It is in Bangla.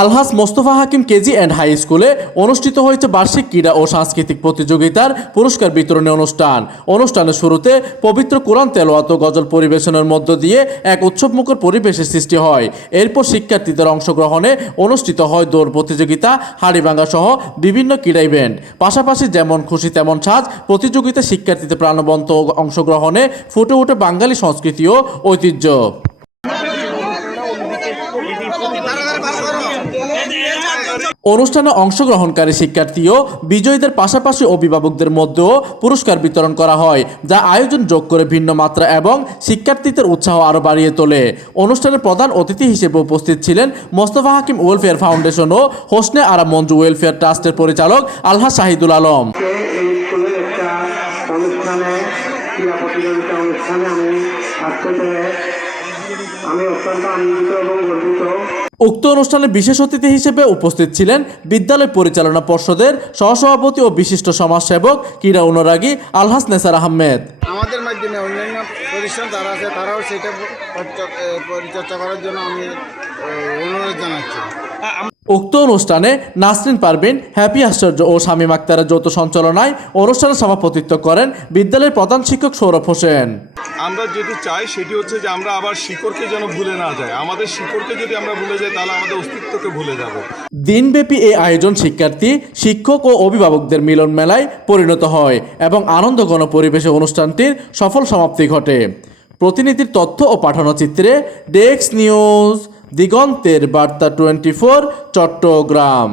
Alhaj Mostafa Hakim KG and high স্কুলে অনুষ্ঠিত হয়েছে বার্ষিক ক্রীড়া ও সাংস্কৃতিক প্রতিযোগিতার পুরস্কার বিতরণী অনুষ্ঠানের শুরুতে পবিত্র কোরআন তেলাওয়াত ও গজল পরিবেশনের মধ্য দিয়ে এক উৎসবমুখর পরিবেশের সৃষ্টি হয়। এরপর শিক্ষার্থীদের অংশগ্রহণে অনুষ্ঠিত হয় দৌড় প্রতিযোগিতা, হাড়িভাঙা সহ বিভিন্ন ক্রীড়া ইভেন্ট। পাশাপাশি যেমন খুশি তেমন সাজ প্রতিযোগিতা শিক্ষার্থীদের প্রাণবন্ত অংশগ্রহণে ফুটে ওঠে বাঙালি সংস্কৃতি ও ঐতিহ্য। অনুষ্ঠানে অংশগ্রহণকারী শিক্ষার্থী ও বিজয়ীদের পাশাপাশি অভিভাবকদের মধ্যেও পুরস্কার বিতরণ করা হয়, যা আয়োজন যোগ করে ভিন্ন মাত্রা এবং শিক্ষার্থীদের উৎসাহ আরও বাড়িয়ে তোলে। অনুষ্ঠানে প্রধান অতিথি হিসেবে উপস্থিত ছিলেন মোস্তফা হাকিম ওয়েলফেয়ার ফাউন্ডেশন ও হোসনে আরা মঞ্জু ওয়েলফেয়ার ট্রাস্টের পরিচালক আলহাজ শাহিদুল আলম। উক্ত অনুষ্ঠানে বিশেষ অতিথি হিসেবে উপস্থিত ছিলেন বিদ্যালয় পরিচালনা পর্ষদের সহসভাপতি ও বিশিষ্ট সমাজসেবক ক্রীড়া অনুরাগী আলহাজ নেসার আহমেদ। আমাদের মাধ্যমে অন্যান্য প্রতিষ্ঠান যারা আছে তারাও সেটা পরিচর্যা করার জন্য আমি অনুরোধ জানাচ্ছি। উক্ত অনুষ্ঠানে নাসরিন পারভিন, হ্যাপি আশ্চর্য ও শামীম আক্তারের যৌথ সঞ্চালনায় অনুষ্ঠানে সভাপতিত্ব করেন বিদ্যালয়ের প্রধান শিক্ষক সৌরভ হোসেন। আমরা যেটি চাই সেটি হচ্ছে যে আমরা আবার শিকড়কে যেন ভুলে না যাই। আমাদের শিকড়কে যদি আমরা ভুলে যাই তাহলে আমাদের অস্তিত্বকে ভুলে যাব। দিনব্যাপী এই আয়োজন শিক্ষার্থী, শিক্ষক ও অভিভাবকদের মিলন মেলায় পরিণত হয় এবং আনন্দঘন পরিবেশে অনুষ্ঠানটির সফল সমাপ্তি ঘটে। প্রতিনিধির তথ্য ও পাঠানো চিত্রে ডেস্ক নিউজ, দিগন্তের বার্তা 24, চট্টগ্রাম।